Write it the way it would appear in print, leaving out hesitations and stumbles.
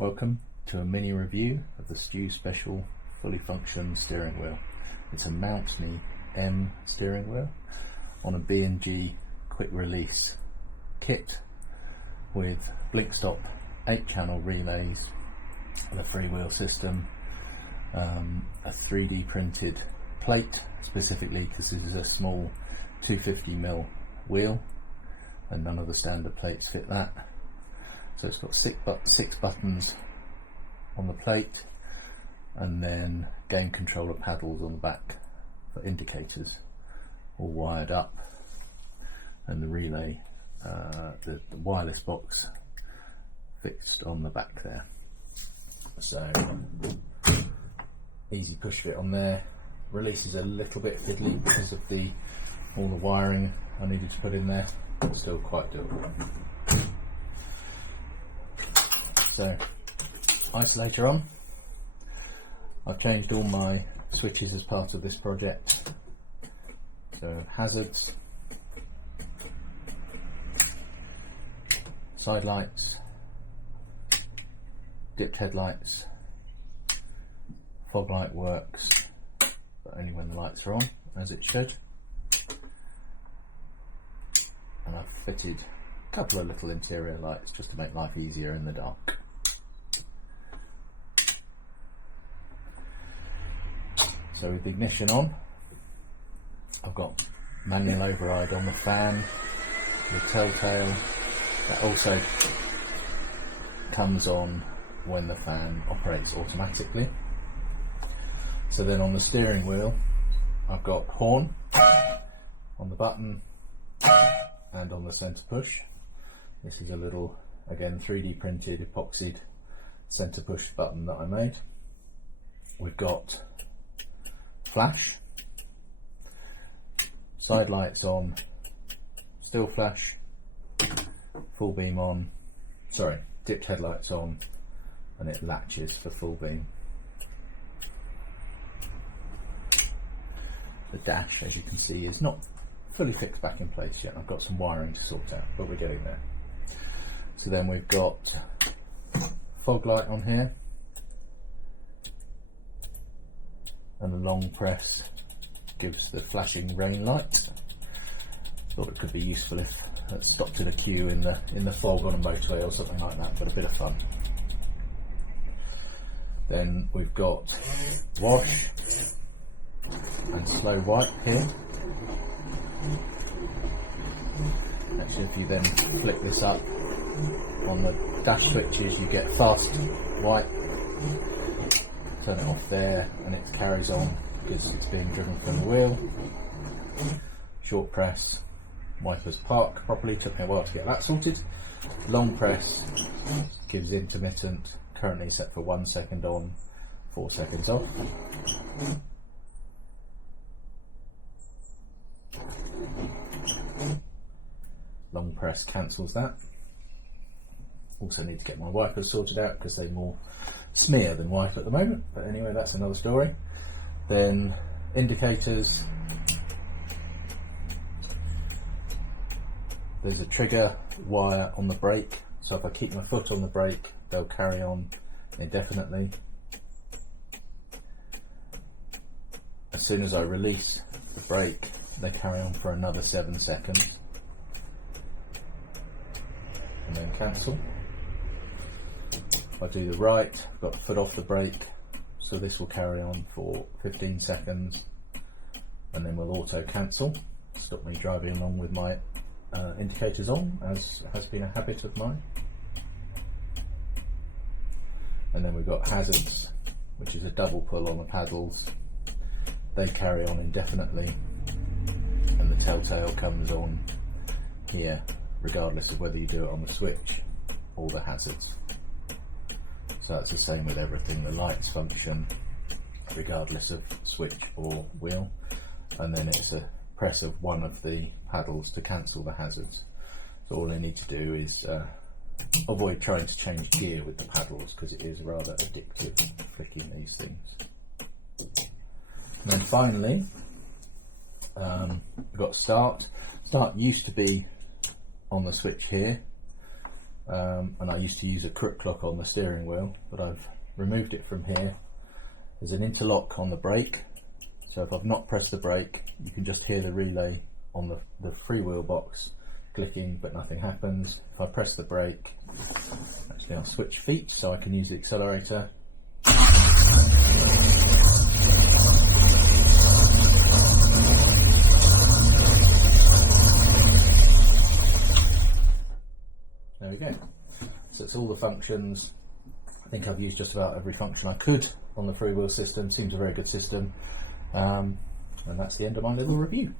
Welcome to a mini review of the Stew Special fully functioning steering wheel. It's a Mount Me M steering wheel on a B&G quick release kit with Blinkstop 8-channel relays, the freewheel system, a 3D printed plate specifically because this is a small 250mm wheel and none of the standard plates fit that. So it's got six buttons on the plate and then game controller paddles on the back for indicators, all wired up, and the relay, the wireless box fixed on the back there. So easy push fit on there. Release is a little bit fiddly because of all the wiring I needed to put in there, but still quite doable. So, isolator on. I've changed all my switches as part of this project. So, hazards, side lights, dipped headlights, fog light works, but only when the lights are on, as it should. And I've fitted a couple of little interior lights just to make life easier in the dark. So with the ignition on, I've got manual override on the fan, the telltale, that also comes on when the fan operates automatically. So then on the steering wheel, I've got horn on the button and on the centre push. This is a little, again, 3D printed epoxied centre push button that I made. We've got flash, side lights on, still flash, full beam on, dipped headlights on, and it latches for full beam. The dash, as you can see, is not fully fixed back in place yet. I've got some wiring to sort out, but we're getting there. So then we've got fog light on here, and the long press gives the flashing rain light. Thought it could be useful if it stopped in a queue in the fog on a motorway or something like that, but a bit of fun. Then we've got wash and slow wipe here. Actually, if you then flick this up on the dash switches, you get fast wipe. Turn it off there and it carries on because it's being driven from the wheel. Short press, wipers park properly, took me a while to get that sorted. Long press gives intermittent, currently set for 1 second on, 4 seconds off. Long press cancels that. Also need to get my wipers sorted out because they more smear than wipe at the moment, but anyway, that's another story. Then indicators, there's a trigger wire on the brake, so if I keep my foot on the brake they'll carry on indefinitely. As soon as I release the brake they carry on for another 7 seconds and then cancel. If I do the right, I've got the foot off the brake, so this will carry on for 15 seconds and then we'll auto cancel, stop me driving along with my indicators on, as has been a habit of mine. And then we've got hazards, which is a double pull on the paddles. They carry on indefinitely and the telltale comes on here regardless of whether you do it on the switch or the hazards. So that's the same with everything. The lights function regardless of switch or wheel, and then it's a press of one of the paddles to cancel the hazards. So all I need to do is avoid trying to change gear with the paddles because it is rather addictive flicking these things. And then finally we've got start. Start used to be on the switch here. and I used to use a crook lock on the steering wheel, but I've removed it from here. There's an interlock on the brake, so if I've not pressed the brake, you can just hear the relay on the freewheel box clicking, but nothing happens. If I press the brake, actually I'll switch feet so I can use the accelerator. There we go. So it's all the functions. I think I've used just about every function I could on the freewheel system. Seems a very good system. And that's the end of my little review.